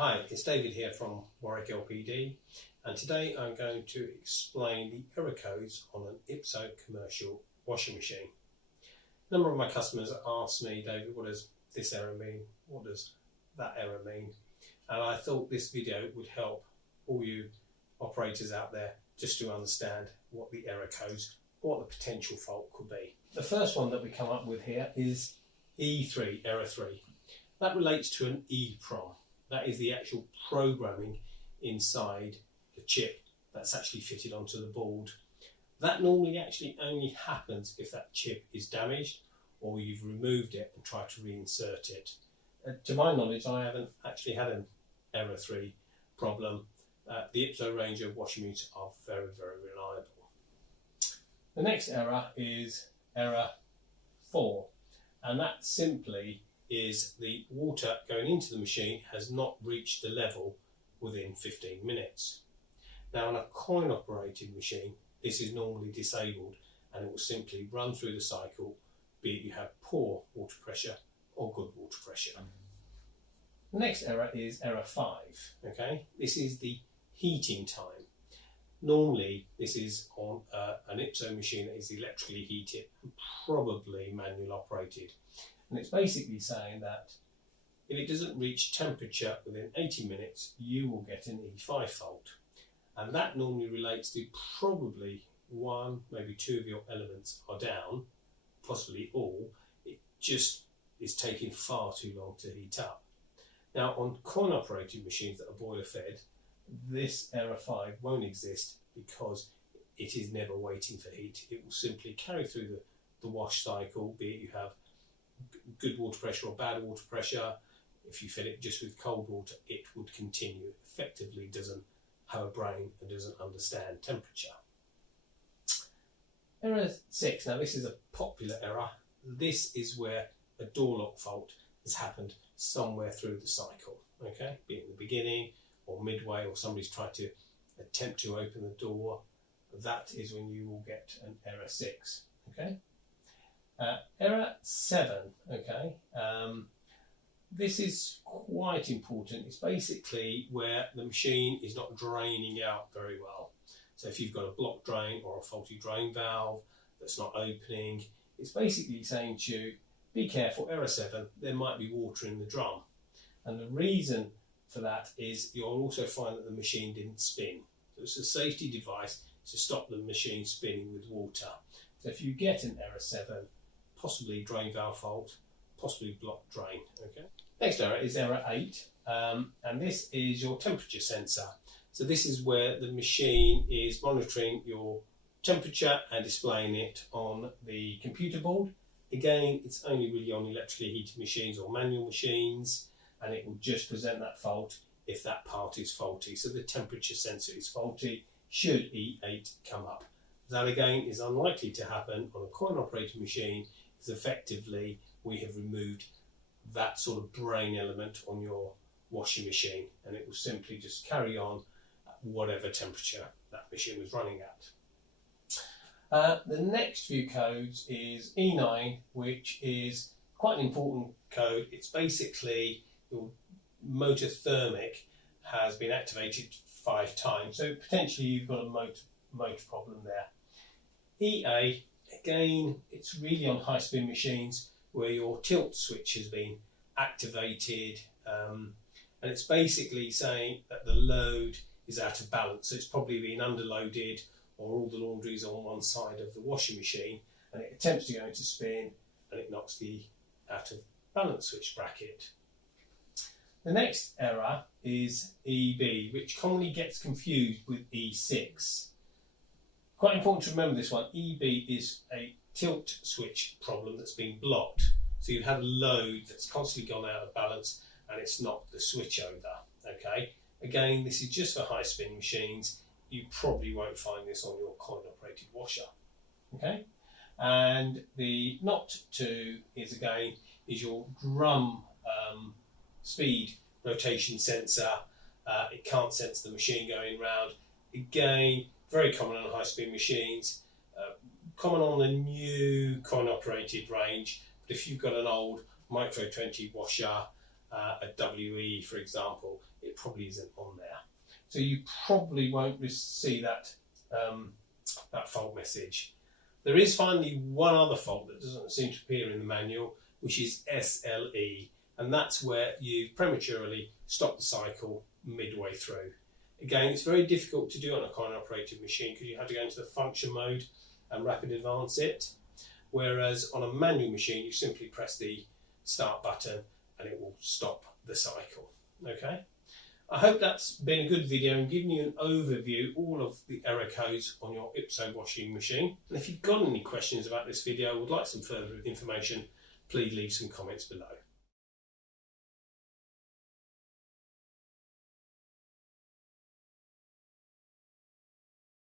Hi, it's David here from Warwick LPD, and today I'm going to explain the error codes on an IPSO commercial washing machine. A number of my customers ask me, David, what does this error mean? What does that error mean? And I thought this video would help all you operators out there just to understand what the error codes, what the potential fault could be. The first one that we come up with here is E3, error 3. That relates to an EEPROM. That is the actual programming inside the chip that's actually fitted onto the board. That normally actually only happens if that chip is damaged or you've removed it and tried to reinsert it. To my knowledge, I haven't actually had an error 3 problem. The IPSO range of washing meters are very, very reliable. The next error is error 4, and that simply is the water going into the machine has not reached the level within 15 minutes. Now, on a coin operated machine, this is normally disabled and it will simply run through the cycle, be it you have poor water pressure or good water pressure. The next error is error 5. Okay, this is the heating time. Normally this is on an IPSO machine that is electrically heated and probably manual operated. And it's basically saying that if it doesn't reach temperature within 80 minutes, you will get an E5 fault. And that normally relates to probably one, maybe two of your elements are down, possibly all. It just is taking far too long to heat up. Now, on coin operated machines that are boiler fed, this error 5 won't exist because it is never waiting for heat. It will simply carry through the wash cycle, be it you have good water pressure or bad water pressure. If you fill it just with cold water, it would continue. It effectively doesn't have a brain and doesn't understand temperature. Error 6, now this is a popular error. This is where a door lock fault has happened somewhere through the cycle, okay? Be it in the beginning or midway, or somebody's tried to attempt to open the door. That is when you will get an error 6, okay? Error 7, okay, this is quite important. It's basically where the machine is not draining out very well. So if you've got a blocked drain or a faulty drain valve that's not opening, it's basically saying to you, be careful, error 7, there might be water in the drum. And the reason for that is you'll also find that the machine didn't spin. So it's a safety device to stop the machine spinning with water. So if you get an error 7, possibly drain valve fault, possibly blocked drain. Okay. Next error is error 8, and this is your temperature sensor. So this is where the machine is monitoring your temperature and displaying it on the computer board. Again, it's only really on electrically heated machines or manual machines, and it will just present that fault if that part is faulty. So the temperature sensor is faulty should E8 come up. That again is unlikely to happen on a coin operated machine, because effectively we have removed that sort of brain element on your washing machine, and it will simply just carry on at whatever temperature that machine was running at. The next few codes is E9, which is quite an important code. It's basically your motor thermic has been activated 5 times, so potentially you've got a motor problem there. EA, again, it's really on high spin machines where your tilt switch has been activated, and it's basically saying that the load is out of balance. So it's probably been underloaded, or all the laundry is on one side of the washing machine and it attempts to go into spin and it knocks the out of balance switch bracket. The next error is EB, which commonly gets confused with E6. Quite important to remember this one. EB is a tilt switch problem that's been blocked. So you've had a load that's constantly gone out of balance and it's knocked the switch over. Okay. Again, this is just for high spin machines. You probably won't find this on your coin operated washer. Okay. And the not to is again is your drum speed rotation sensor. It can't sense the machine going round. Again, very common on high speed machines, common on the new coin operated range, but if you've got an old Micro 20 washer, a WE for example, it probably isn't on there. So you probably won't see that, that fault message. There is finally one other fault that doesn't seem to appear in the manual, which is SLE, and that's where you prematurely stop the cycle midway through. Again, it's very difficult to do on a coin operated machine because you have to go into the function mode and rapid advance it, whereas on a manual machine you simply press the start button and it will stop the cycle. Okay, I hope that's been a good video and given you an overview all of the error codes on your IPSO washing machine. And if you've got any questions about this video or would like some further information, please leave some comments below.